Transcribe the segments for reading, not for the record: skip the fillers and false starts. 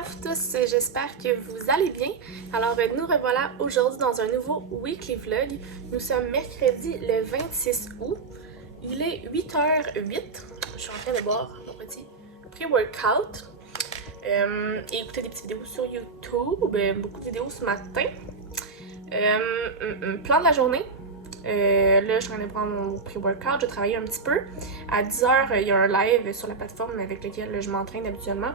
à vous tous, j'espère que vous allez bien. Alors nous revoilà aujourd'hui dans un nouveau weekly vlog. Nous sommes mercredi le 26 août. Il est 8h08. Je suis en train de boire mon petit pré-workout et écouter des petites vidéos sur YouTube, beaucoup de vidéos ce matin. Plan de la journée. Là, je suis en train de prendre mon pré-workout, je travaille un petit peu. À 10h, il y a un live sur la plateforme avec lequel je m'entraîne habituellement.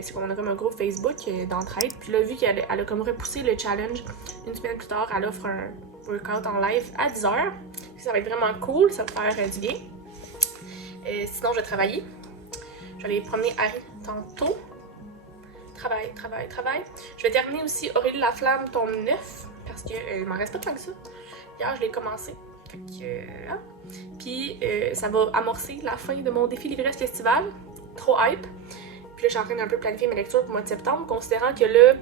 C'est qu'on a comme un groupe Facebook d'entraide. Puis là, vu qu'elle a comme repoussé le challenge une semaine plus tard, elle offre un workout en live à 10h. Ça va être vraiment cool, ça va faire du bien. Sinon, je vais travailler. Je vais aller promener Harry tantôt. Travail. Je vais terminer aussi Aurélie Laflamme, tome 9, parce qu'il m'en reste pas tant que ça. Hier, je l'ai commencé. Puis, ça va amorcer la fin de mon défi livresse festival. Trop hype. Puis là, je suis en train d'un peu planifier mes lectures pour le mois de septembre, considérant que là,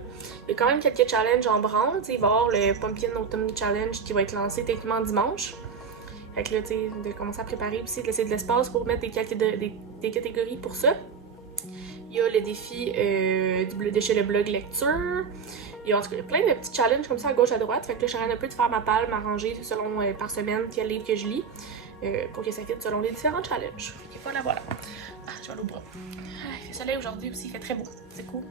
il y a quand même quelques challenges en branle. Il va y avoir le Pumpkin Autumn Challenge qui va être lancé techniquement dimanche. Fait que là, tu sais, de commencer à préparer, puis de laisser de l'espace pour mettre des catégories pour ça. Il y a le défi du déchet le blog lecture. Il y a plein de petits challenges comme ça à gauche à droite. Fait que là, je suis en train un peu de faire ma palle, m'arranger selon par semaine quel livre que je lis pour que ça fitte selon les différents challenges. Fait que voilà. Ah, je vais aller au bras. Ah, il fait soleil aujourd'hui aussi, il fait très beau. C'est cool.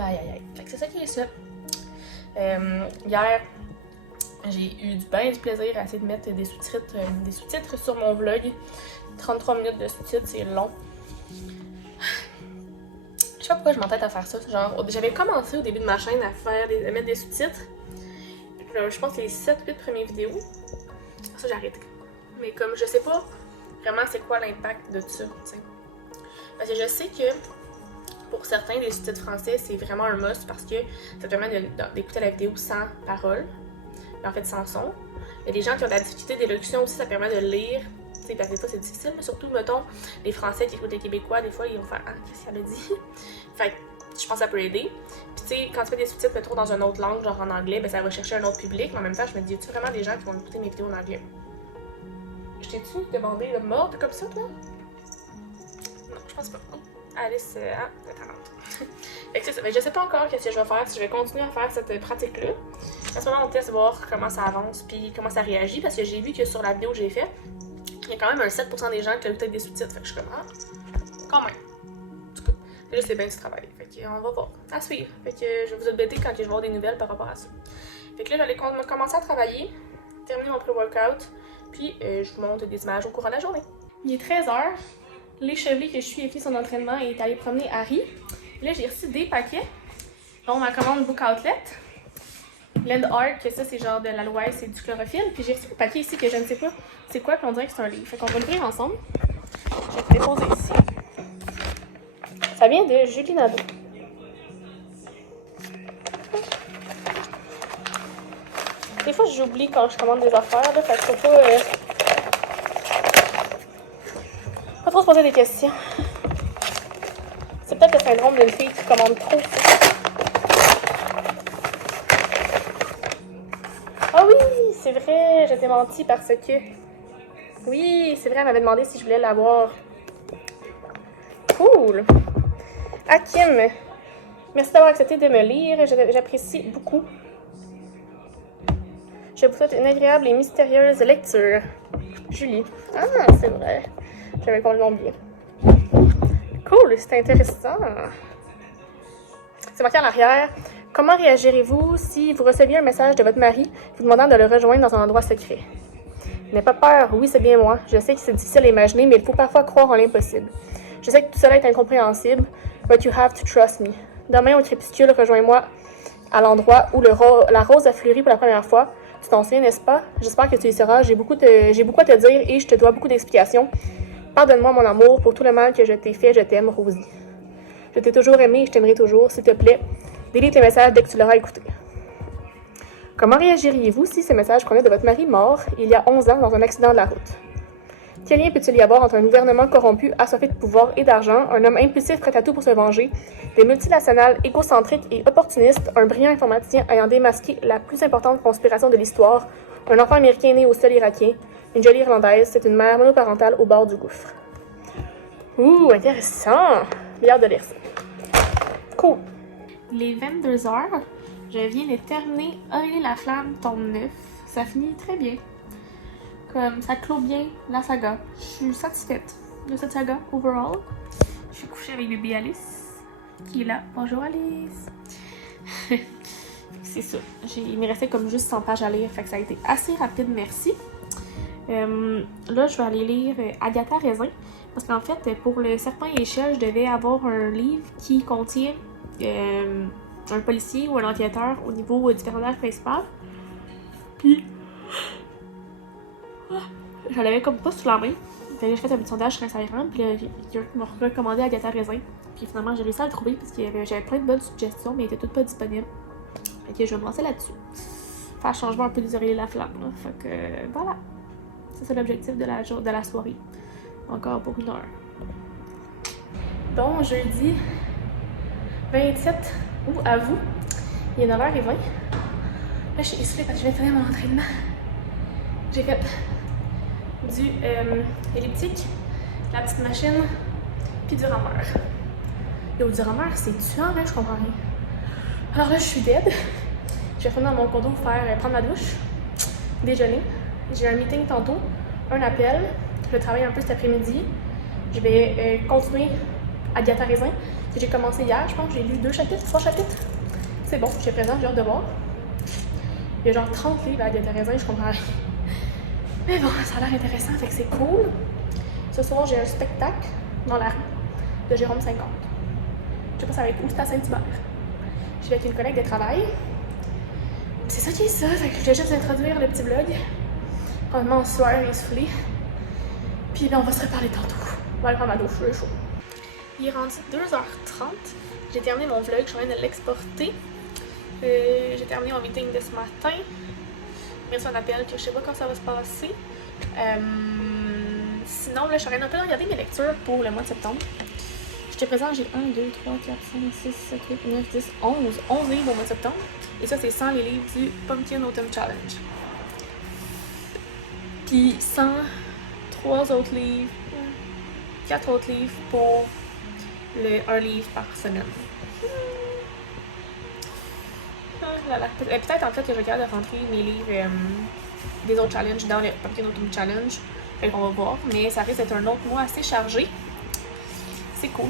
Aïe. Fait que c'est ça qui est ça. Hier, j'ai eu du plaisir à essayer de mettre des sous-titres sur mon vlog. 33 minutes de sous-titres, c'est long. Je sais pas pourquoi je m'entête à faire ça. Genre, j'avais commencé au début de ma chaîne à mettre des sous-titres. Je pense que les 7-8 premières vidéos. Ça, j'ai arrêté. Mais comme je sais pas vraiment c'est quoi l'impact de ça, t'sais. Parce que je sais que pour certains, les sous-titres français, c'est vraiment un must parce que ça te permet d'écouter la vidéo sans parole. En fait, sans son. Il y a des gens qui ont de la difficulté d'élocution aussi, ça permet de lire. Parce que des fois c'est difficile, mais surtout, mettons, les Français qui écoutent les Québécois, des fois ils vont faire « Ah, qu'est-ce qu'elle a dit? » Fait que je pense que ça peut aider. Puis tu sais, quand tu fais des sous-titres, mettons, dans une autre langue, genre en anglais, ben ça va chercher un autre public, mais en même temps, je me dis, y a-tu vraiment des gens qui vont écouter mes vidéos en anglais? Je t'ai-tu demandé de mordre comme ça, toi? Non, je pense pas. Alice, fait que c'est ça. Je sais pas encore qu'est-ce que je vais faire, si je vais continuer à faire cette pratique-là. À ce moment, on teste voir comment ça avance, puis comment ça réagit, parce que j'ai vu que sur la vidéo que j'ai faite, il y a quand même un 7% des gens qui écoutent avec des sous-titres. Fait que je suis comme, quand même. En tout cas, là, c'est bien du travail. Fait que on va voir. À suivre. Fait que je vais vous updater quand je vais avoir des nouvelles par rapport à ça. Fait que là, j'allais commencer à travailler, terminer mon pré-workout, puis je vous montre des images au courant de la journée. Il est 13h. L'échevelé que je suis a fait son entraînement et est allé promener Harry. Et là, j'ai reçu des paquets, dont ma commande Book Outlet. Land Art, que ça c'est genre de l'aloès, c'est du chlorophylle. Puis j'ai reçu un paquet ici que je ne sais pas c'est quoi, puis on dirait que c'est un livre. Fait qu'on va l'ouvrir ensemble. Je vais te déposer ici. Ça vient de Julie Nadeau. Des fois j'oublie quand je commande des affaires, là, fait que faut pas trop se poser des questions. C'est peut-être le syndrome d'une fille qui commande trop. Ah oui, c'est vrai, je t'ai menti parce que... Oui, c'est vrai, elle m'avait demandé si je voulais l'avoir. Cool! Kim, merci d'avoir accepté de me lire, j'apprécie beaucoup. Je vous souhaite une agréable et mystérieuse lecture. Julie. Ah, c'est vrai. J'avais complètement oublié. Cool, c'est intéressant. C'est marqué en arrière. Comment réagirez-vous si vous receviez un message de votre mari vous demandant de le rejoindre dans un endroit secret? N'aie pas peur, oui, c'est bien moi. Je sais que c'est difficile à imaginer, mais il faut parfois croire en l'impossible. Je sais que tout cela est incompréhensible, but you have to trust me. Demain, au crépuscule, rejoins-moi à l'endroit où la rose a fleuri pour la première fois. Tu t'en souviens, n'est-ce pas? J'espère que tu y seras. J'ai beaucoup à te dire et je te dois beaucoup d'explications. Pardonne-moi, mon amour, pour tout le mal que je t'ai fait. Je t'aime, Rosie. Je t'ai toujours aimé et je t'aimerai toujours. S'il te plaît, délite le message dès que tu l'auras écouté. Comment réagiriez-vous si ce message provenait de votre mari mort il y a 11 ans dans un accident de la route? Quel lien peut-il y avoir entre un gouvernement corrompu, assoiffé de pouvoir et d'argent, un homme impulsif prêt à tout pour se venger, des multinationales égocentriques et opportunistes, un brillant informaticien ayant démasqué la plus importante conspiration de l'histoire, un enfant américain né au sol irakien, une jolie irlandaise, c'est une mère monoparentale au bord du gouffre? Ouh, intéressant! J'ai hâte de lire ça. Cool. Les 22 heures, je viens de terminer Aurélie Laflamme, tome 9. Ça finit très bien. Comme ça clôt bien la saga. Je suis satisfaite de cette saga overall. Je suis couchée avec bébé Alice, qui est là. Bonjour Alice! C'est ça. Il me restait comme juste 100 pages à lire, fait que ça a été assez rapide, merci. Là, je vais aller lire Agatha Raisin, parce qu'en fait, pour le Serpent et l'échelle, je devais avoir un livre qui contient un policier ou un enquêteur au niveau du personnage principal. Puis, je l'avais comme pas sous la main. J'ai fait un petit sondage sur Instagram, puis quelqu'un m'a recommandé Agatha Raisin. Puis finalement, j'ai réussi à le trouver, parce que j'avais plein de bonnes suggestions, mais ils étaient toutes pas disponibles. Fait que je vais me lancer là-dessus. Faire changement un peu des Aurélie Laflamme, là. Fait que voilà. C'est ça l'objectif de la soirée. Encore pour 1 heure. Bon, jeudi 27 août à vous. Il est 9h20. Là, je suis essoufflée parce que je viens de finir mon entraînement. J'ai fait du elliptique, la petite machine, puis du rameur. Yo, du rameur, c'est tuant, là, je comprends rien. Alors là, je suis dead. Je vais retourner dans mon condo prendre ma douche, déjeuner. J'ai un meeting tantôt, un appel. Je vais travailler un peu cet après-midi. Je vais continuer Agatha Raisin, que j'ai commencé hier, je pense. J'ai lu 3 chapitres. C'est bon, je suis présente, j'ai hâte de voir. Il y a genre 30 livres à Agatha Raisin, je comprends rien. Mais bon, ça a l'air intéressant, fait que c'est cool. Ce soir, j'ai un spectacle dans la rue de Jérôme 50. Je sais pas, ça va être où, c'est à Saint-Hubert. Je suis avec une collègue de travail. C'est ça qui est ça, fait que je vais juste introduire le petit vlog. Probablement en soir essoufflé. Puis ben, on va se reparler tantôt. On va aller prendre ma douche, je suis chaud. Il est rendu 2h30. J'ai terminé mon vlog, je suis en train de l'exporter. J'ai terminé mon meeting de ce matin. J'ai reçu un appel que je sais pas quand ça va se passer. Sinon, là, je suis en train de regarder mes lectures pour le mois de septembre. Jusqu'à présent, j'ai 1, 2, 3, 4, 5, 6, 7, 8, 9, 10, 11. 11 livres au mois de septembre. Et ça, c'est sans les livres du Pumpkin Autumn Challenge. Puis 103 autres livres, 4 autres livres pour le 1 livre par semaine. Peut-être en fait que je regarde de rentrer mes livres des autres challenges dans le Pumpkin Autumn Challenge. Fait qu'on va voir. Mais ça risque d'être un autre mois assez chargé. C'est cool.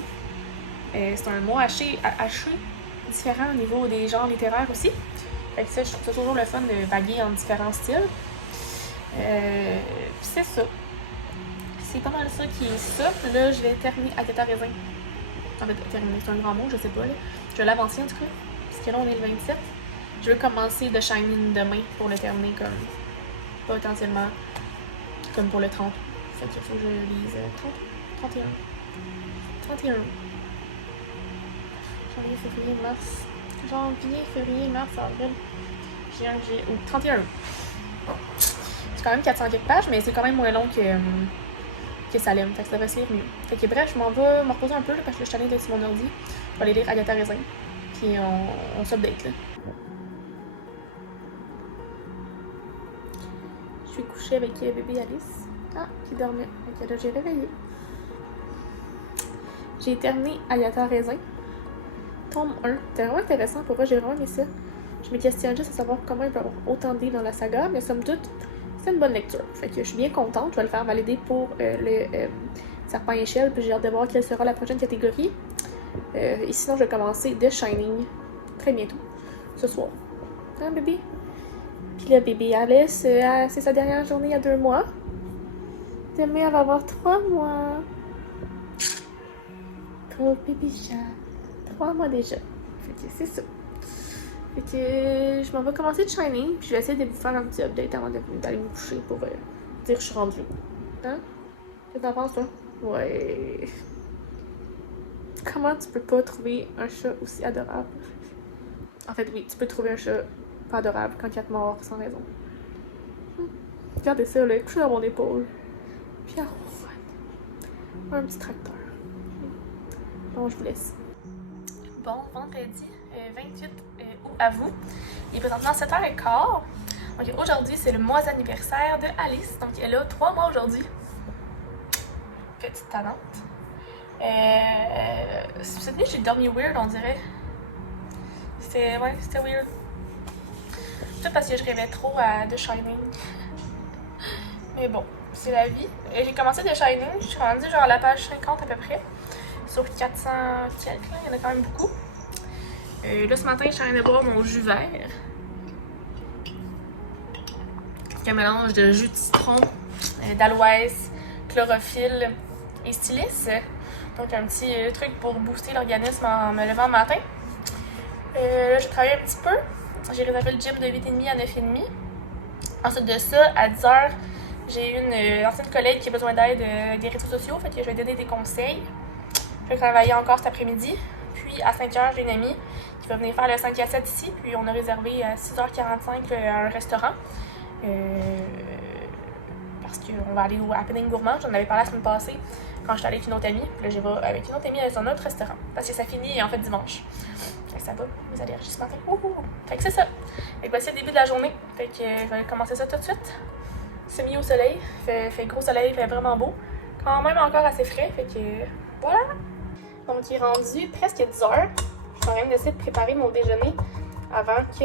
C'est un mois haché différent au niveau des genres littéraires aussi. Fait que ça, je trouve ça toujours le fun de vaguer en différents styles. Puis c'est ça. C'est pas mal ça qui est ça. Là, je vais terminer Agatha Raisin. En fait, terminer, c'est un grand mot, je sais pas. Là. Je vais l'avancer en tout cas. Parce que là, on est le 27. Je veux commencer The Shining demain pour le terminer comme potentiellement comme pour le 30. Fait qu'il faut que je lise 31. Janvier, février, mars, avril, juin, juillet, ou 31. C'est quand même 400 quelques pages, mais c'est quand même moins long que Salem. Fait que ça va essayer mieux. Fait que bref, je m'en vais me reposer un peu là, parce que je suis allée sur mon ordi. Je vais aller lire Agatha Raisin. Puis on s'update là. Je suis couchée avec bébé Alice. Qui dormait. Fait que là, j'ai réveillé. J'ai terminé Agatha Raisin. Tome 1. C'était vraiment intéressant. Pour moi, j'ai vraiment aimé ça. Je me questionne juste à savoir comment il peut y avoir autant de livres dans la saga, mais somme toute, c'est une bonne lecture. Fait que je suis bien contente. Je vais le faire valider pour le Serpent et échelle, puis j'ai hâte de voir quelle sera la prochaine catégorie. Et sinon, je vais commencer The Shining très bientôt, ce soir. Hein, bébé? Puis là, bébé Alice, c'est sa dernière journée il y a 2 mois. Demain, elle va avoir 3 mois. Trop bébé chat. 3 mois déjà. Fait que c'est ça. Fait que je m'en vais commencer de Shining, puis je vais essayer de vous faire un petit update avant d'aller me coucher pour dire que je suis rendue. Hein? Qu'est-ce que t'en penses, toi? Ouais. Comment tu peux pas trouver un chat aussi adorable? En fait, oui, tu peux trouver un chat pas adorable quand il te mord sans raison. Regardez ça, là, couché dans mon épaule. Puis un petit tracteur. Bon, je vous laisse. Bon, vendredi 28 août à vous. Il est présentement 7h15. Donc aujourd'hui, c'est le mois anniversaire de Alice. Donc elle a 3 mois aujourd'hui. Petite talente. Cette nuit, j'ai dormi weird, on dirait. C'était weird. Tout parce que je rêvais trop à The Shining. Mais bon, c'est la vie. J'ai commencé The Shining, je suis rendue genre à la page 50 à peu près. Sur 400 quelques, là, il y en a quand même beaucoup. Là, ce matin, je suis en train de boire mon jus vert. C'est un mélange de jus de citron, d'aloès, chlorophylle et stylis. Donc, un petit truc pour booster l'organisme en me levant le matin. Là, j'ai travaillé un petit peu. J'ai réservé le gym de 8h30 à 9h30. Ensuite de ça, à 10h, j'ai une ancienne collègue qui a besoin d'aide des réseaux sociaux. Fait que je vais donner des conseils. Je vais travailler encore cet après-midi. Puis à 5h, j'ai une amie qui va venir faire le 5 à 7 ici. Puis on a réservé à 6h45 un restaurant. Parce qu'on va aller au Happening Gourmand. J'en avais parlé la semaine passée quand j'étais allée avec une autre amie. Puis là, j'y vais avec une autre amie dans un autre restaurant. Parce que ça finit en fait dimanche. Fait que ça va, mes allergies ce matin. Fait que c'est ça. Fait que voici le début de la journée. Fait que je vais commencer ça tout de suite. C'est mis au soleil. Fait gros soleil, fait vraiment beau. Quand même encore assez frais. Fait que voilà. Donc il est rendu presque 10h. Je suis en train d'essayer de préparer mon déjeuner avant que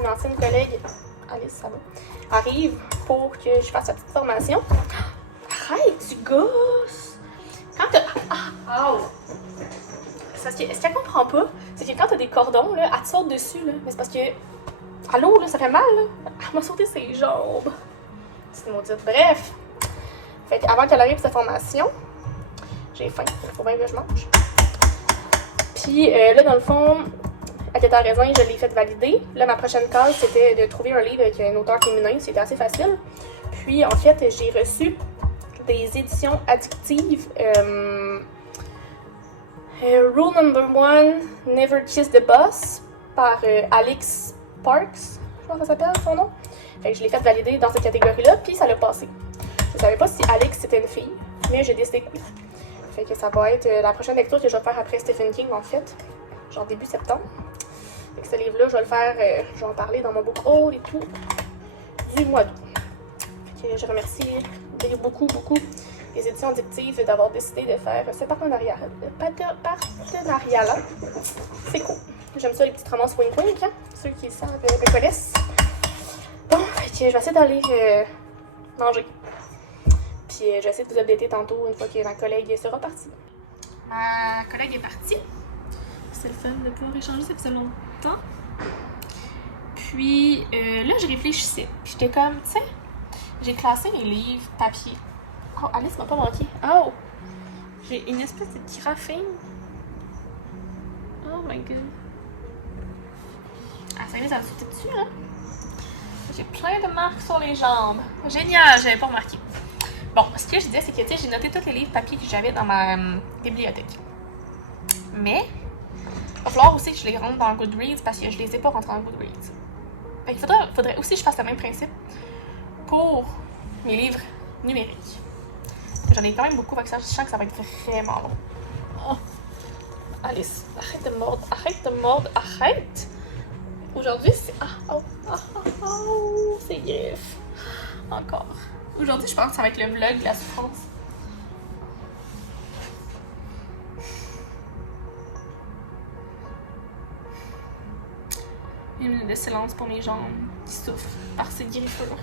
une ancienne collègue, Alice, ça va, arrive pour que je fasse la petite formation. Arrête, tu gosses! Quand t'as... Ah! C'est parce que, ce qu'elle comprend pas, c'est que quand t'as des cordons, là, elle te saute dessus, là. Mais c'est parce que... Allô, là, ça fait mal, là. Elle m'a sauté ses jambes. C'est une maudite. Bref. Fait qu'avant qu'elle arrive cette formation, j'ai faim. Faut bien que je mange. Puis là, dans le fond, à Quête à raisin, je l'ai fait valider. Là, ma prochaine case, c'était de trouver un livre avec un auteur féminin. C'était assez facile. Puis, en fait, j'ai reçu des éditions addictives. Rule number 1, Never Kiss the Boss, par Alex Parks. Je pense que ça s'appelle son nom. Fait que je l'ai fait valider dans cette catégorie-là, puis ça l'a passé. Je savais pas si Alex c'était une fille, mais j'ai décidé que oui. Fait que ça va être la prochaine lecture que je vais faire après Stephen King, en fait. Genre début septembre. Fait que ce livre-là, je vais le faire, je vais en parler dans mon book haul et tout, du mois d'août. Fait que je remercie beaucoup les éditions addictives d'avoir décidé de faire ce partenariat-là. C'est cool. J'aime ça, les petites romances wink-wink, hein? Ceux qui savent me connaissent. Bon, fait que je vais essayer d'aller manger. Puis je vais essayer de vous updater tantôt une fois que ma collègue sera partie. Ma collègue est partie. C'est le fun de pouvoir échanger, ça faisait longtemps. Puis là, je réfléchissais. Puis j'étais comme, tu sais, j'ai classé mes livres papier. Oh, Alice m'a pas manqué. Oh! J'ai une espèce de graphine. Oh my god. Ah, ça y est, ça me sautait dessus, hein? J'ai plein de marques sur les jambes. Génial, j'avais pas remarqué. Bon, ce que je disais, c'est que, tu sais, j'ai noté tous les livres papier que j'avais dans ma bibliothèque. Mais, il va falloir aussi que je les rentre dans Goodreads parce que je les ai pas rentrés dans Goodreads. Fait qu'il faudrait aussi que je fasse le même principe pour mes livres numériques. J'en ai quand même beaucoup, fait que je sens que ça va être vraiment long. Oh. Alice, arrête de mordre, arrête! Aujourd'hui, c'est... c'est griffe. Encore. Aujourd'hui, je pense que ça va être le vlog de la souffrance. Une minute de silence pour mes jambes qui souffrent par ces griffes-là.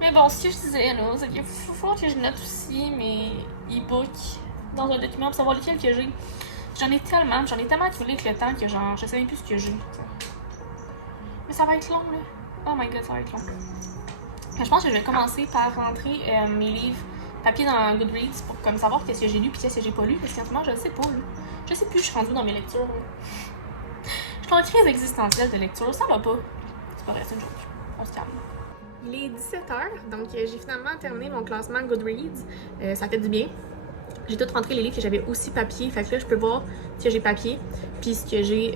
Mais bon, ce que je disais là, c'est qu'il faut falloir que je note aussi mes e-books dans un document pour savoir lesquels que j'ai. J'en ai tellement accumulé avec le temps que genre, je sais même plus ce que j'ai. Mais ça va être long là. Oh my god, ça va être long. Je pense que je vais commencer par rentrer mes livres papier dans Goodreads pour comme savoir qu'est-ce que j'ai lu puis qu'est-ce que j'ai pas lu. Parce qu'en ce moment, je ne sais pas. Là. Je sais plus, je suis rendue dans mes lectures. Là. Je suis en crise existentielle de lecture, ça va pas. C'est pas vrai, c'est une joke. On se calme. Il est 17h, donc j'ai finalement terminé mon classement Goodreads. Ça fait du bien. J'ai tout rentré les livres que j'avais aussi papier. Fait que là, je peux voir ce que j'ai papier, puis ce que j'ai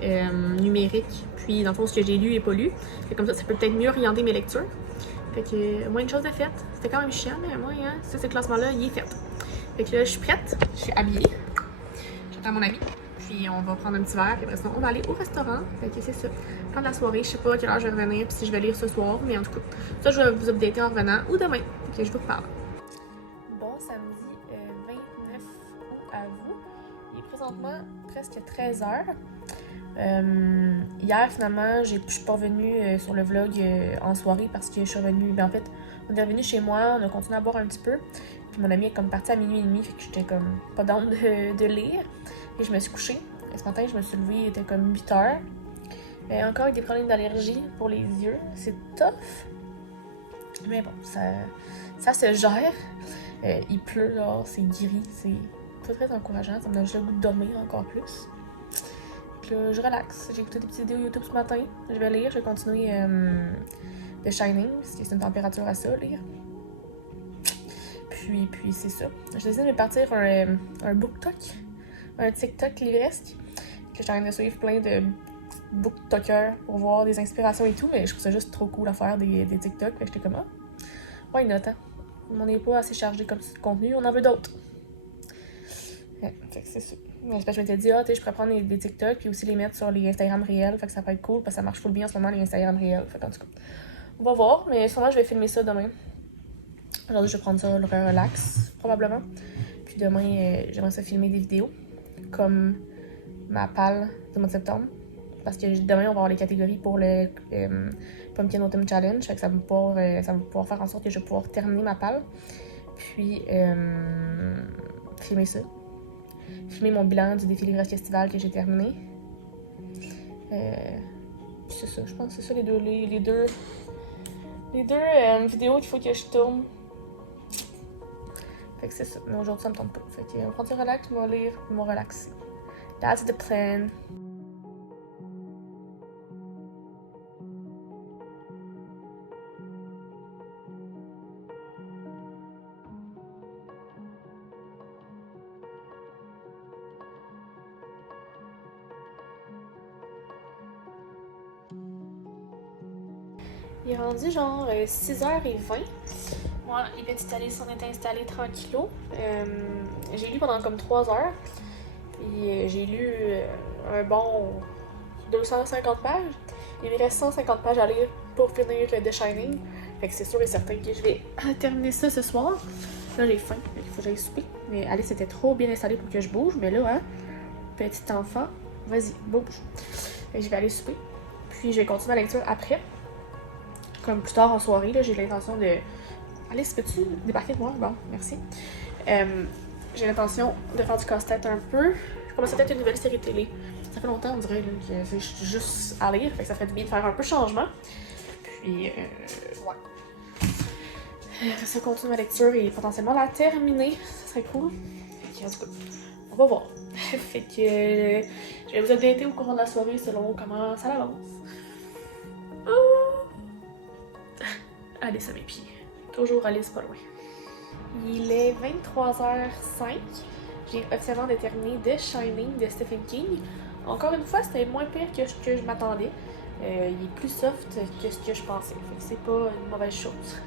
numérique, puis dans le fond, ce que j'ai lu et pas lu. Fait comme ça peut peut-être mieux orienter mes lectures. Fait que moins de choses de faites. C'était quand même chiant, mais moi, hein, ce classement-là, il est fait. Fait que là, je suis prête, je suis habillée. J'attends mon ami. Puis on va prendre un petit verre, puis après ça, on va aller au restaurant. Fait que c'est ça. Fin de la soirée, je sais pas à quelle heure je vais revenir, puis si je vais lire ce soir, mais en tout cas, ça, je vais vous updater en revenant ou demain. Fait que je vous reparle. Bon samedi 29 à vous. Il est présentement presque 13h. Hier, finalement, je suis pas revenue sur le vlog en soirée parce que je suis revenue. En fait, on est revenu chez moi, on a continué à boire un petit peu. Puis mon ami est comme parti à minuit et demi, fait que j'étais comme pas down de lire. Et je me suis couchée. Et ce matin, je me suis levée, il était comme 8h. Encore avec des problèmes d'allergie pour les yeux. C'est tough. Mais bon, ça se gère. Il pleut là, c'est gris, c'est pas très encourageant. Ça me donne juste le goût de dormir encore plus. Donc là, je relaxe. J'ai écouté des petites vidéos YouTube ce matin. Je vais lire, je vais continuer The Shining, parce que c'est une température à ça, lire. Puis c'est ça. Je décide de partir un BookTok, un TikTok livresque. Que je suis en train de suivre plein de BookTokers pour voir des inspirations et tout, mais je trouve ça juste trop cool à faire des TikTok. Fait que j'étais comme, why not, hein? On n'est pas assez chargé comme contenu, on en veut d'autres. Ouais, fait que c'est ça. Mais je m'étais dit, tu sais, je pourrais prendre des TikTok puis aussi les mettre sur les Instagram réels, fait que ça peut être cool parce que ça marche full bien en ce moment, les Instagram réels. Fait qu'en tout cas, on va voir, mais sûrement je vais filmer ça demain. Aujourd'hui, je vais prendre ça le relax, probablement. Puis demain, j'aimerais ça filmer des vidéos, comme ma palle du mois de septembre. Parce que demain, on va avoir les catégories pour le Pumpkin Autumn Challenge. Fait que ça va pouvoir faire en sorte que je vais pouvoir terminer ma palle. Puis, filmer ça. Filmer mon bilan du défi livresque estival que j'ai terminé. Puis c'est ça, je pense que c'est ça les deux vidéos qu'il faut que je tourne. Fait que c'est ça. Mais aujourd'hui, ça me tente pas. Fait que on va prendre du relax, on va lire, on va relaxer. That's the plan. Il est rendu genre 6h20. Moi, les petites alices sont installées tranquillos. J'ai lu pendant comme 3 heures. Et j'ai lu un bon 250 pages. Il me reste 150 pages à lire pour finir The Shining. Fait que c'est sûr et certain que je vais terminer ça ce soir. Là, j'ai faim. Il faut que j'aille souper. Mais Alice était trop bien installée pour que je bouge. Mais là, petit enfant, vas-y, bouge. Fait que je vais aller souper. Puis je vais continuer la lecture après. Comme plus tard en soirée, là, j'ai l'intention de... Alice, peux-tu débarquer de moi? Bon, merci. J'ai l'intention de faire du casse-tête un peu. Je commence peut-être une nouvelle série télé. Ça fait longtemps, on dirait, là, que c'est juste à lire. Fait que ça ferait du bien de faire un peu de changement. Puis, ouais. Ça continue ma lecture et potentiellement la terminer. Ça serait cool. Fait que, en tout cas, on va voir. Fait que je vais vous updater au courant de la soirée selon comment ça avance. Alice à mes pieds. Toujours Alice pas loin. Il est 23h05. J'ai officiellement terminé The Shining de Stephen King. Encore une fois, c'était moins pire que ce que je m'attendais. Il est plus soft que ce que je pensais. Fait que c'est pas une mauvaise chose.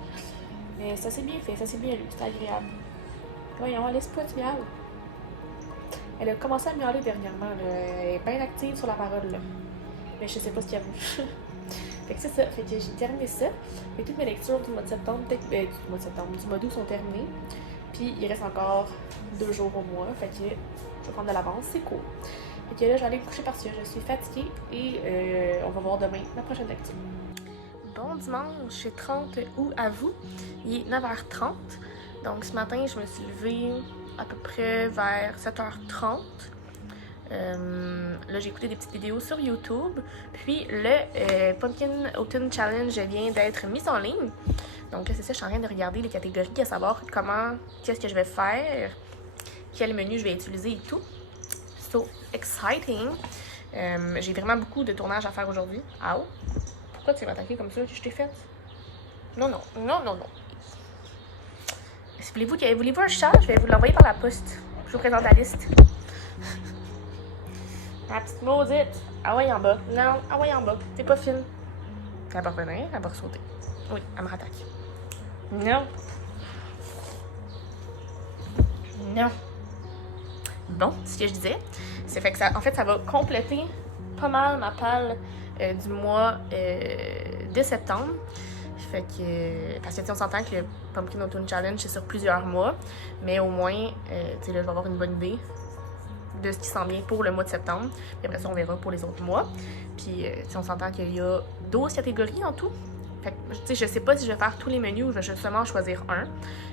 Mais ça s'est bien fait, ça s'est bien lu, c'était agréable. Voyons, Alice pas de miaule. Elle a commencé à miauler dernièrement. Là. Elle est bien active sur la parole. Là. Mais je sais pas ce qu'il y a vu. Fait que c'est ça, fait que j'ai terminé ça. Fait que toutes mes lectures du mois de septembre, du mois d'août sont terminées. Puis il reste encore 2 jours au mois, fait que je vais prendre de l'avance, c'est cool. Fait que là, je vais aller me coucher parce que je suis fatiguée et on va voir demain ma prochaine lecture. Bon dimanche, 30 août à vous. Il est 9h30. Donc ce matin, je me suis levée à peu près vers 7h30. Là, j'ai écouté des petites vidéos sur YouTube. Puis le Pumpkin Autumn Challenge vient d'être mis en ligne. Donc là, c'est ça, je suis en train de regarder les catégories, à savoir qu'est-ce que je vais faire, quel menu je vais utiliser et tout. So exciting! J'ai vraiment beaucoup de tournages à faire aujourd'hui. Ah oh! Pourquoi tu m'as attaqué comme ça? Je t'ai fait? Non. Voulez-vous un chat? Je vais vous l'envoyer par la poste. Je vous présente la liste. La petite maudite. Ah ouais, en bas. Non, ah ouais, en bas. T'es pas fine. Elle va revenir, elle va sauter. Oui, elle me rattaque. Non. Bon, ce que je disais, c'est fait que ça, en fait, ça va compléter pas mal ma palle du mois de septembre. Fait que, parce que on s'entend que le Pumpkin Autumn Challenge c'est sur plusieurs mois, mais au moins, tu sais, là, je vais avoir une bonne idée. de ce qui s'en vient pour le mois de septembre. Puis après ça, on verra pour les autres mois. Puis on s'entend qu'il y a 12 catégories en tout. Fait que, je sais pas si je vais faire tous les menus ou je vais justement choisir un.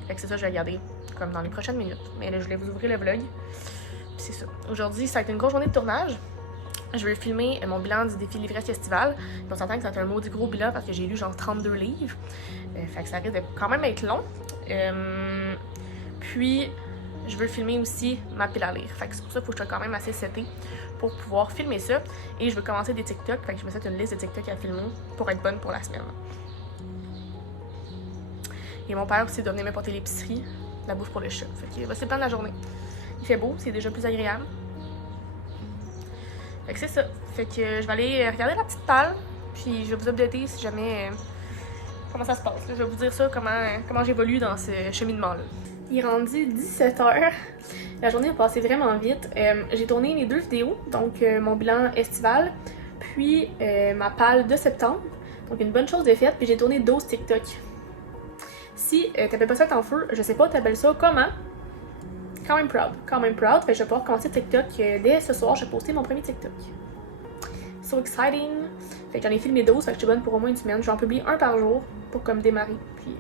Fait que c'est ça, je vais regarder comme dans les prochaines minutes. Mais là, je voulais vous ouvrir le vlog. Puis c'est ça. Aujourd'hui, ça a été une grosse journée de tournage. Je vais filmer mon bilan du défi Livresse Festival. Puis on s'entend que ça va être un maudit gros bilan parce que j'ai lu genre 32 livres. Fait que ça risque de quand même être long. Puis, je veux filmer aussi ma pile à lire. Fait que c'est pour ça qu'il faut que je sois quand même assez setée pour pouvoir filmer ça. Et je veux commencer des TikTok. Fait que je me set une liste de TikTok à filmer pour être bonne pour la semaine. Et mon père aussi doit venir m'apporter l'épicerie, la bouffe pour le chat. Fait que c'est le plan de la journée. Il fait beau, c'est déjà plus agréable. Fait que c'est ça. Fait que je vais aller regarder la petite palle. Puis je vais vous updater si jamais comment ça se passe. Je vais vous dire ça, comment j'évolue dans ce cheminement-là. Il est rendu 17h. La journée a passé vraiment vite. J'ai tourné les 2 vidéos, donc mon bilan estival, puis ma palle de septembre. Donc une bonne chose de faite, puis j'ai tourné 12 TikTok. Si t'appelles pas ça en feu, je sais pas, t'appelles ça comment? Quand même proud. Fait que je vais pouvoir commencer TikTok dès ce soir, je vais poster mon premier TikTok. So exciting! Fait que j'en ai filmé 12, fait que je suis bonne pour au moins une semaine. Je vais en publier un par jour pour comme démarrer. Puis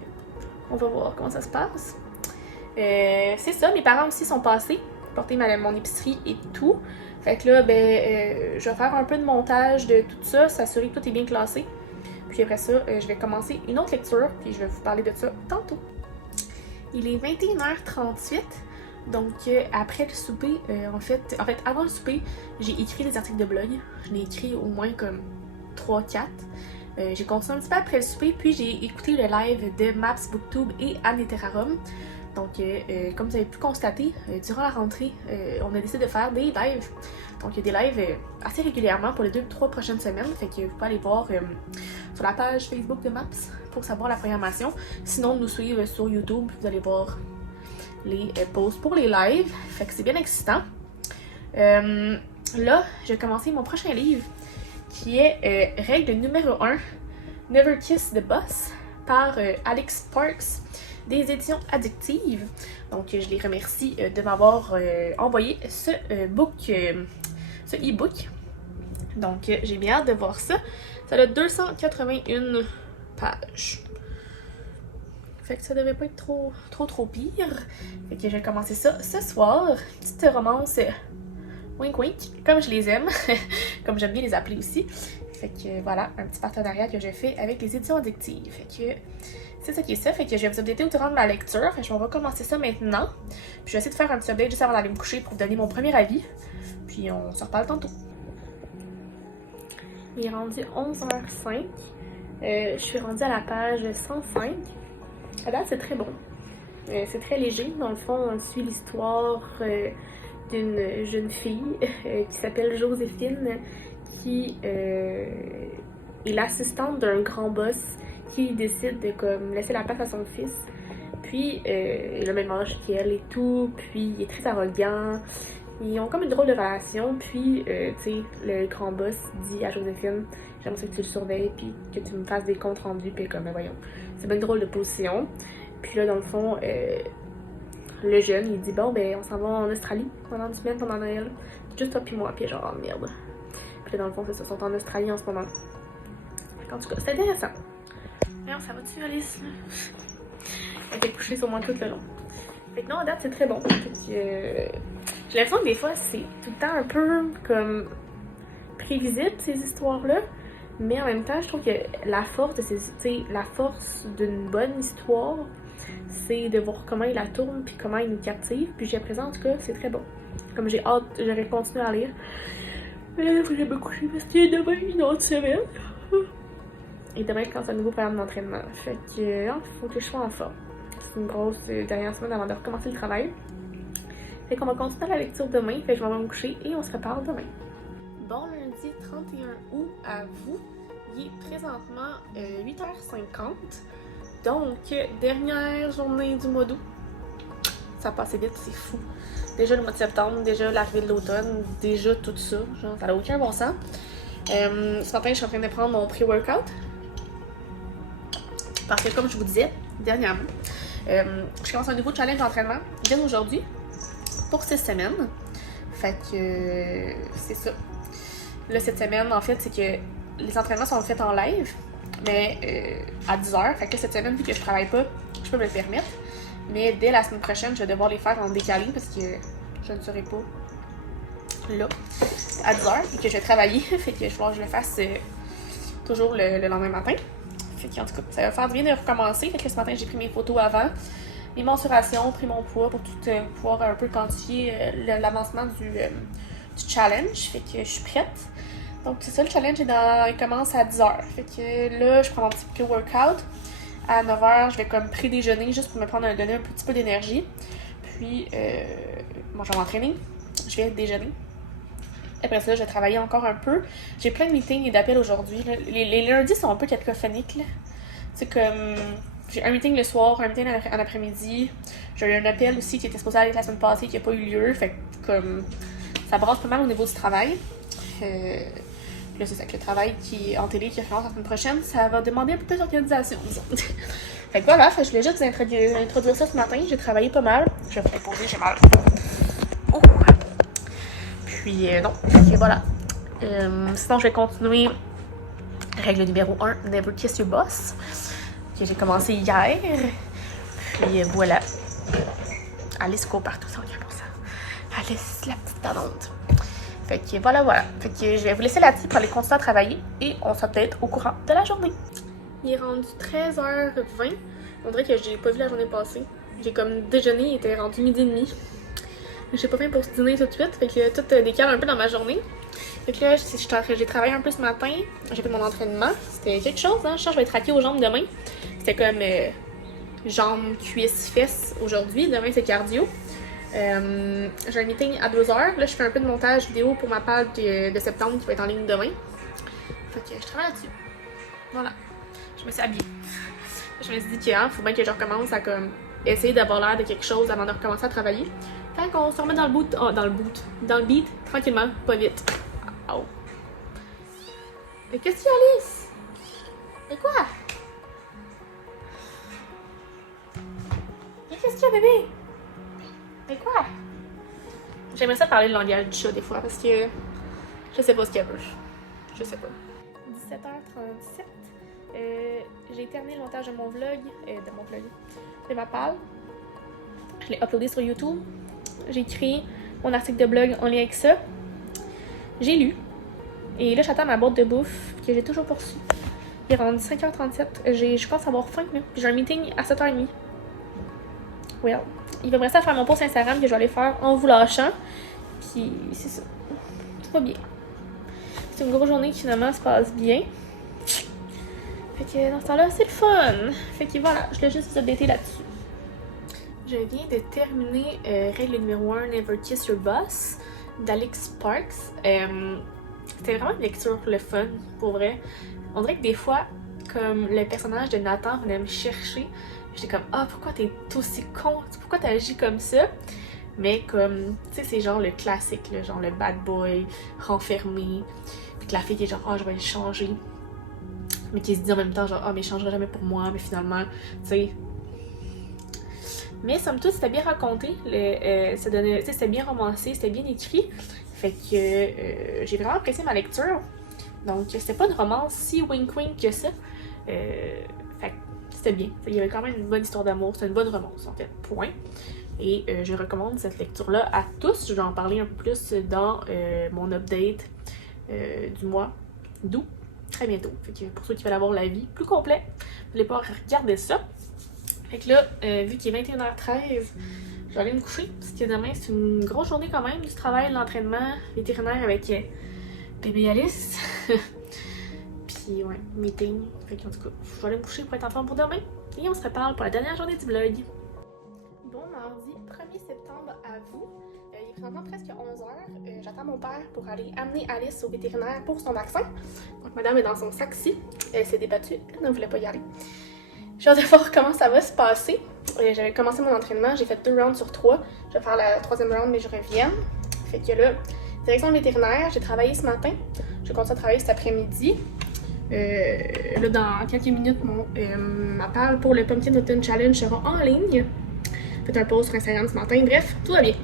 on va voir comment ça se passe. C'est ça, mes parents aussi sont passés, porter mon épicerie et tout. Fait que là, je vais faire un peu de montage de tout ça, s'assurer que tout est bien classé. Puis après ça, je vais commencer une autre lecture, puis je vais vous parler de ça tantôt. Il est 21h38. Donc, après le souper, en fait, avant le souper, j'ai écrit des articles de blog. Je l'ai écrit au moins comme 3-4. J'ai continué un petit peu après le souper, puis j'ai écouté le live de Maps Booktube et Anne Terrarum. Donc, comme vous avez pu constater, durant la rentrée, on a décidé de faire des lives. Donc, il y a des lives assez régulièrement pour les 2-3 prochaines semaines. Fait que vous pouvez aller voir sur la page Facebook de Maps pour savoir la programmation. Sinon, nous suivre sur YouTube, vous allez voir les posts pour les lives. Fait que c'est bien excitant. Là, je vais commencer mon prochain livre qui est règle numéro 1, Never Kiss the Boss par Alex Sparks des éditions Addictives. Donc je les remercie de m'avoir envoyé ce e-book. Donc j'ai bien hâte de voir ça. Ça a 281 pages. Fait que ça devrait pas être trop pire. Fait que je vais commencer ça ce soir. Petite romance wink wink, comme je les aime. Comme j'aime bien les appeler aussi. Fait que voilà, un petit partenariat que j'ai fait avec les éditions Addictives. Fait que c'est ça qui est ça. Fait que je vais vous updater au courant de ma lecture. Fait que on va commencer ça maintenant. Puis je vais essayer de faire un petit update juste avant d'aller me coucher pour vous donner mon premier avis. Puis on se reparle tantôt. Il est rendu 11h05. Je suis rendue à la page 105. À date, c'est très bon. C'est très léger. Dans le fond, on suit l'histoire d'une jeune fille qui s'appelle Joséphine, qui est l'assistante d'un grand boss qui décide de comme, laisser la place à son fils. Puis, il a le même âge qu'elle et tout. Puis, il est très arrogant. Ils ont comme une drôle de relation. Puis, tu sais, le grand boss dit à Joséphine, j'aimerais ça que tu le surveilles, puis que tu me fasses des comptes rendus. Puis, comme, ben voyons, c'est bien une drôle de position. Puis là, dans le fond, le jeune, il dit, bon, ben, on s'en va en Australie pendant une semaine, pendant Noël. Juste toi puis moi. Puis, genre, oh, merde. Puis là, dans le fond, c'est ça, ils sont en Australie en ce moment. En tout cas, c'est intéressant. Alors, ça va-tu, Alice? Elle était couchée sur moi tout le long. Fait que non, à date, c'est très bon. Fait que, j'ai l'impression que des fois, c'est tout le temps un peu comme prévisible, ces histoires-là. Mais en même temps, je trouve que la force de la force d'une bonne histoire, c'est de voir comment il la tourne puis comment il nous captive. Puis j'ai l'impression, en tout cas, c'est très bon. Comme j'ai hâte, j'aurais continué à lire. Mais là, il faut que je me coucher parce qu'il y a demain une autre semaine. Et demain, quand c'est un nouveau programme d'entraînement. Fait que, faut que je sois en forme. C'est une grosse dernière semaine avant de recommencer le travail. Fait qu'on va continuer la lecture demain. Fait que je vais me coucher et on se reparle demain. Bon lundi 31 août à vous. Il est présentement 8h50. Donc, dernière journée du mois d'août. Ça passe vite, c'est fou. Déjà le mois de septembre, déjà l'arrivée de l'automne, déjà tout ça. Genre, ça n'a aucun bon sens. Ce matin, je suis en train de prendre mon pré-workout. Parce que comme je vous disais, dernièrement, je commence un nouveau challenge d'entraînement dès aujourd'hui pour 6 semaines. Fait que c'est ça. Là, cette semaine, en fait, c'est que les entraînements sont faits en live, mais à 10h. Fait que cette semaine, vu que je travaille pas, je peux me le permettre. Mais dès la semaine prochaine, je vais devoir les faire en décalé parce que je ne serai pas là à 10h et que je vais travailler. Fait que je vais que je le fasse toujours le lendemain matin. Fait que, en tout cas, ça va faire du bien de recommencer. Fait que ce matin, j'ai pris mes photos avant, mes mensurations, pris mon poids pour tout pouvoir un peu quantifier l'avancement du challenge. Fait que je suis prête. Donc c'est ça, le challenge il commence à 10h. Fait que là, je prends mon petit pré-workout. À 9h, je vais comme pré-déjeuner juste pour me donner un petit peu d'énergie. Puis, moi, je vais m'entraîner. Je vais déjeuner. Après ça, je vais travailler encore un peu. J'ai plein de meetings et d'appels aujourd'hui. Les lundis sont un peu cacophoniques. C'est comme... J'ai un meeting le soir, un meeting en après-midi. J'ai eu un appel aussi qui était supposé aller la semaine passée qui n'a pas eu lieu. Fait que comme... Ça brasse pas mal au niveau du travail. Là, c'est ça que le travail qui est en télé qui recommence la semaine prochaine, ça va demander un peu plus d'organisation, disons. Fait que voilà, je voulais juste vous introduire ça ce matin. J'ai travaillé pas mal. Je vais me poser, j'ai mal. Oh. Puis non, et voilà. Sinon, je vais continuer. Règle numéro 1, never kiss your boss. Que j'ai commencé hier. Puis voilà. Alice court partout, ça regarde pour ça. Alice, la petite talente. Fait que voilà. Fait que je vais vous laisser là-dessus pour aller continuer à travailler et on se peut-être au courant de la journée. Il est rendu 13h20. On dirait que j'ai pas vu la journée passer. J'ai comme déjeuné, il était rendu 12h30. J'ai pas faim pour ce dîner tout de suite, fait que tout décale un peu dans ma journée. Fait que là, j'ai travaillé un peu ce matin. J'ai fait mon entraînement. C'était quelque chose, hein. Je pense que je vais être raquée aux jambes demain. C'était comme jambes, cuisses, fesses aujourd'hui. Demain, c'est cardio. J'ai un meeting à 2h. Là, je fais un peu de montage vidéo pour ma page de septembre qui va être en ligne demain. Fait que je travaille là-dessus. Voilà. Je me suis habillée. Je me suis dit qu'il faut bien que je recommence à comme essayer d'avoir l'air de quelque chose avant de recommencer à travailler. Fait qu'on se remet dans le beat, tranquillement, pas vite. Oh. Mais qu'est-ce qu'il y a, Alice? Mais quoi? Mais qu'est-ce qu'il y a, bébé? Mais quoi? J'aimerais ça parler le langage du chat des fois parce que je sais pas ce qu'il y a. Je sais pas. 17h37. J'ai terminé le montage de mon vlog, de ma page. Je l'ai uploadé sur YouTube. J'ai écrit mon article de blog en lien avec ça. J'ai lu. Et là, j'attends ma boîte de bouffe que j'ai toujours poursuivie. Il est rendu 5h37. Je pense avoir faim. J'ai un meeting à 7h30. Well. Il va me rester à faire mon post Instagram que je vais aller faire en vous lâchant. Puis c'est ça. Tout va bien. C'est une grosse journée qui finalement se passe bien. Fait que dans ce temps-là, c'est le fun. Fait que voilà, je voulais juste vous updater là-dessus. Je viens de terminer règle numéro 1, Never Kiss Your Boss d'Alex Sparks. C'était vraiment une lecture pour le fun, pour vrai. On dirait que des fois, comme le personnage de Nathan venait me chercher, j'étais comme « Ah, pourquoi t'es aussi con? Pourquoi t'agis comme ça? » Mais comme, tu sais, c'est genre le classique, là, genre le bad boy, renfermé. Puis que la fille qui est genre « Ah, je vais le changer. » Mais qui se dit en même temps genre « Ah, mais il changera jamais pour moi. » Mais finalement, tu sais... Mais somme toute, c'était bien raconté, c'était bien romancé, c'était bien écrit. Fait que j'ai vraiment apprécié ma lecture. Donc, c'était pas une romance si wink-wink que ça. Fait que c'était bien. Il y avait quand même une bonne histoire d'amour, c'était une bonne romance en fait, point. Et je recommande cette lecture-là à tous. Je vais en parler un peu plus dans mon update du mois d'août, très bientôt. Fait que pour ceux qui veulent avoir la vie plus complète, vous allez pouvoir regarder ça. Fait que là, vu qu'il est 21h13, je vais aller me coucher. Parce que demain, c'est une grosse journée quand même du travail, de l'entraînement vétérinaire avec bébé Alice. Puis ouais, meeting. Fait que en tout cas, je vais aller me coucher pour être en forme pour demain. Et on se reparle pour la dernière journée du vlog. Bon mardi 1er septembre à vous. Il est présentement presque 11h. J'attends mon père pour aller amener Alice au vétérinaire pour son vaccin. Donc madame est dans son sac-ci. Elle s'est débattue, elle ne voulait pas y aller. J'ai hâte de voir comment ça va se passer. J'avais commencé mon entraînement, j'ai fait 2 rounds sur 3. Je vais faire la 3e round, mais je reviens. Fait que là, direction vétérinaire, j'ai travaillé ce matin. Je continue à travailler cet après-midi. Là, dans quelques minutes, ma parle pour le Pumpkin Autumn Challenge sera en ligne. J'ai fait un post sur Instagram ce matin. Bref, tout va bien.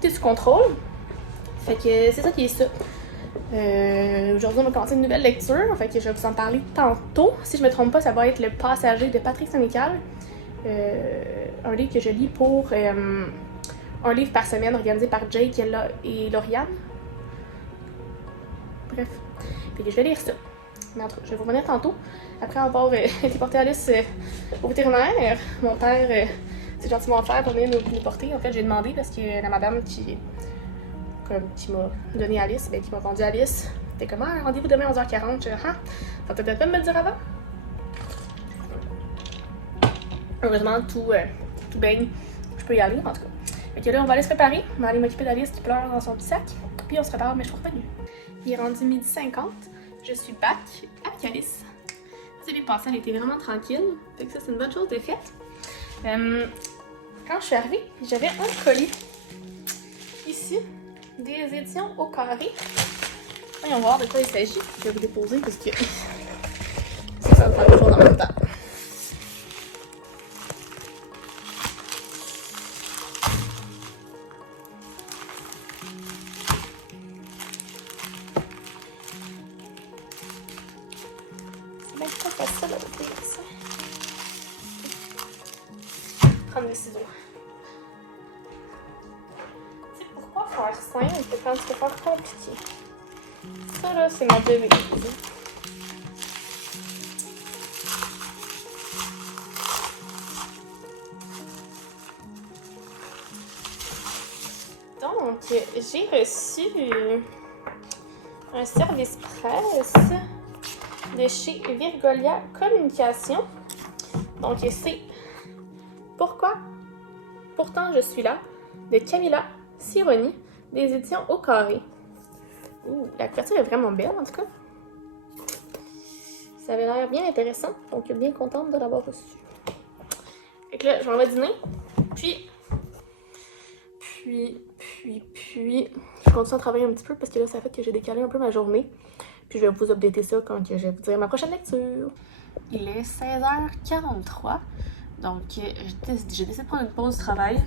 Tout est sous contrôle. Fait que c'est ça qui est ça. Aujourd'hui, on va commencer une nouvelle lecture. Fait que je vais vous en parler tantôt. Si je me trompe pas, ça va être Le Passager de Patrick Sénécal. Un livre que je lis pour un livre par semaine organisé par Jake et Lauriane. Bref. Fait que je vais lire ça. Mais en tout cas, je vais vous revenir tantôt. Après avoir été porter Alice au vétérinaire, mon père s'est gentiment offert pour venir nous porter. En fait, j'ai demandé parce que la madame qui m'a donné Alice, qui m'a vendu Alice, c'était comme un rendez-vous demain à 11h40. Je disais, ça te peut-être pas de me le dire avant? Heureusement, tout baigne. Je peux y aller, en tout cas. Fait que là, on va aller se préparer. On va aller m'occuper d'Alice qui pleure dans son petit sac. Puis on se prépare, mais je suis revenue. Il est rendu 12h50. Je suis back avec Alice. Ça s'est passé, elle était vraiment tranquille. Fait que ça, c'est une bonne chose de faite. Quand je suis arrivée, j'avais un colis. Ici, des éditions au carré. Voyons voir de quoi il s'agit. Je vais vous déposer parce que ça va faire toujours en même temps. Prendre des ciseaux. Tu sais pourquoi faire simple quand tu peux faire compliqué? Ça là, c'est mon bébé. Donc, j'ai reçu un service presse de chez Virgolia Communication. Donc, c'est Pourquoi Pourtant je suis là de Camilla Sironi, des éditions au carré. Ouh, la couverture est vraiment belle en tout cas. Ça avait l'air bien intéressant, donc bien contente de l'avoir reçu. Fait que là, je m'en vais dîner, puis, je continue à travailler un petit peu parce que là, ça fait que j'ai décalé un peu ma journée. Puis je vais vous updater ça quand je vais vous dire ma prochaine lecture. Il est 16h43. Donc, j'ai décidé de prendre une pause de travail.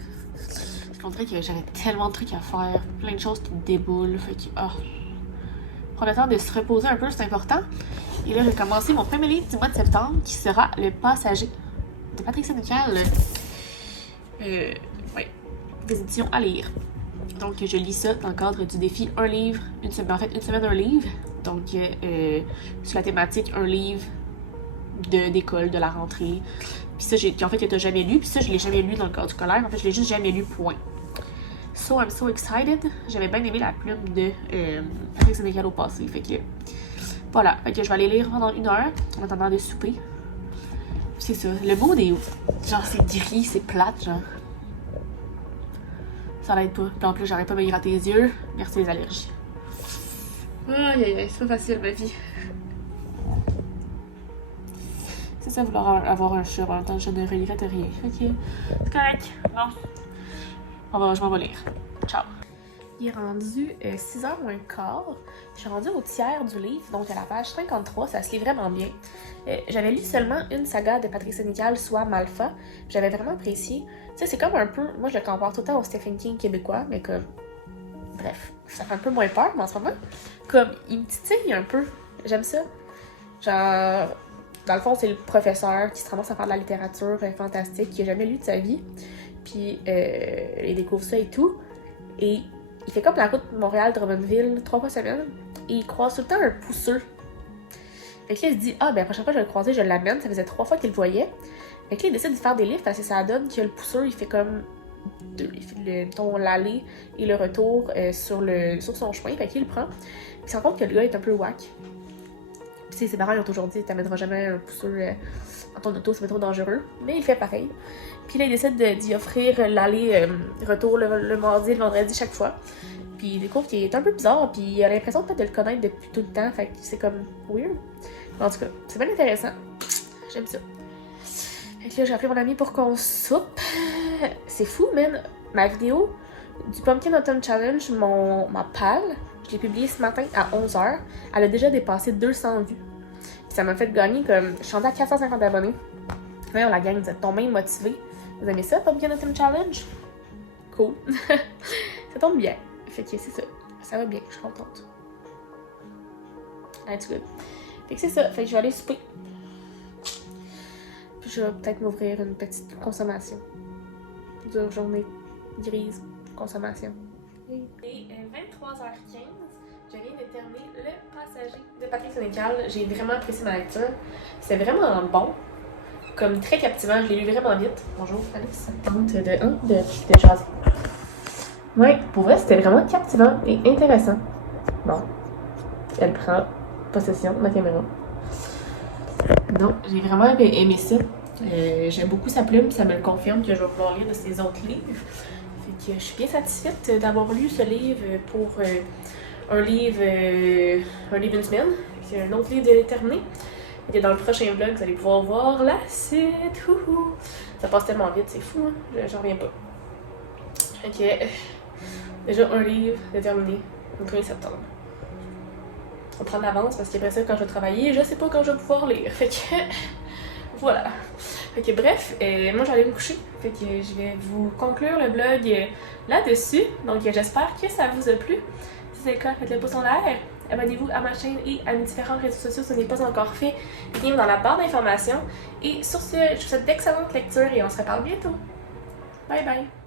Je montrais que j'avais tellement de trucs à faire, plein de choses qui me déboulent. Fait que, prendre le temps de se reposer un peu, c'est important. Et là, j'ai commencé mon premier livre du mois de septembre qui sera Le Passager de Patrick Sénécal. Des éditions à lire. Donc, je lis ça dans le cadre du défi un livre, une semaine un livre. Donc, sur la thématique un livre d'école, de la rentrée. Puis ça, en fait, que t'as jamais lu. Puis ça, je l'ai jamais lu dans le cadre du scolaire. En fait, je l'ai juste jamais lu, point. So, I'm so excited. J'avais bien aimé la plume de Patrick Sénécal au passé. Fait que, voilà. Fait que je vais aller lire pendant 1 heure, en attendant de souper. Puis c'est ça. Le mot est genre, c'est gris, c'est plate, genre. Ça l'aide pas. Puis en plus, j'arrête pas de me gratter les yeux. Merci les allergies. Aïe, aïe, aïe, c'est pas facile, ma vie. C'est ça, vouloir avoir un chat en même temps, je ne regrette rien. Ok, c'est correct. Bon, je m'en vais lire. Ciao. Il est rendu 6h moins quart. Je suis rendue au tiers du livre, donc à la page 53, ça se lit vraiment bien. J'avais lu seulement une saga de Patrick Sénécal, soit Malfa. J'avais vraiment apprécié. Tu sais, c'est comme un peu... Moi, je le compare tout le temps au Stephen King québécois, mais comme... Bref, ça fait un peu moins peur, mais en ce moment, comme, il me titille un peu. J'aime ça. Genre... Dans le fond, c'est le professeur qui se ramasse à faire de la littérature fantastique, qui n'a jamais lu de sa vie. Puis, il découvre ça et tout. Et il fait comme la route Montréal-Drummondville 3 fois semaine. Et il croise tout le temps un pousseux. Fait que là, il se dit, la prochaine fois que je vais le croiser, je l'amène. Ça faisait 3 fois qu'il le voyait. Fait que là, il décide de faire des livres parce que ça donne que le pousseux, il fait comme l'aller et le retour sur son chemin. Fait qu'il le prend. Puis il se rend compte que le gars est un peu whack. Puis ses parents ils ont toujours dit, t'amèneras jamais un pousseux dans ton auto, c'est trop dangereux. Mais il fait pareil. Puis là, il décide d'y offrir l'aller-retour le mardi et le vendredi chaque fois. Puis il découvre qu'il est un peu bizarre, puis il a l'impression peut-être de le connaître depuis tout le temps. Fait que c'est comme weird. En tout cas, c'est bien intéressant. J'aime ça. Fait que là, j'ai appelé mon ami pour qu'on soupe. C'est fou, man. Ma vidéo du Pumpkin Autumn Challenge, ma palle, je l'ai publiée ce matin à 11h. Elle a déjà dépassé 200 vues. Puis ça m'a fait gagner comme... Je suis rendue à 450 abonnés. Voyons, la gang, vous êtes tombés motivés. Vous aimez ça, Pumpkin Autumn Challenge? Cool. Ça tombe bien. Fait que c'est ça. Ça va bien, je suis contente. That's good. Fait que c'est ça, fait que je vais aller souper. Puis je vais peut-être m'ouvrir une petite consommation. Dure journée grise, consommation. Il est 23h15. Je viens de terminer Le Passager de Patrick Sénécal. J'ai vraiment apprécié ma lecture. C'était vraiment bon. Comme très captivant. Je l'ai lu vraiment vite. Bonjour, Alice. De jaser. Ouais, pour vrai, c'était vraiment captivant et intéressant. Bon. Elle prend possession de ma caméra. Donc, j'ai vraiment aimé ça. J'aime beaucoup sa plume. Ça me le confirme que je vais vouloir lire de ses autres livres. Fait que je suis bien satisfaite d'avoir lu ce livre pour un livre une semaine. C'est un autre livre de terminé. Et dans le prochain vlog, vous allez pouvoir voir la suite. Ouhou. Ça passe tellement vite, c'est fou, hein? J'en reviens pas. Ok. Déjà un livre de terminé le 1er septembre. On prend l'avance parce qu'après ça, quand je vais travailler, je sais pas quand je vais pouvoir lire. Fait que voilà. Fait que bref, moi j'allais me coucher. Fait que je vais vous conclure le vlog là-dessus. Donc j'espère que ça vous a plu. Si c'est le cas, faites le pouce en l'air. Abonnez-vous à ma chaîne et à mes différents réseaux sociaux si ce n'est pas encore fait. Lien dans la barre d'informations. Et sur ce, je vous souhaite d'excellentes lectures et on se reparle bientôt. Bye bye!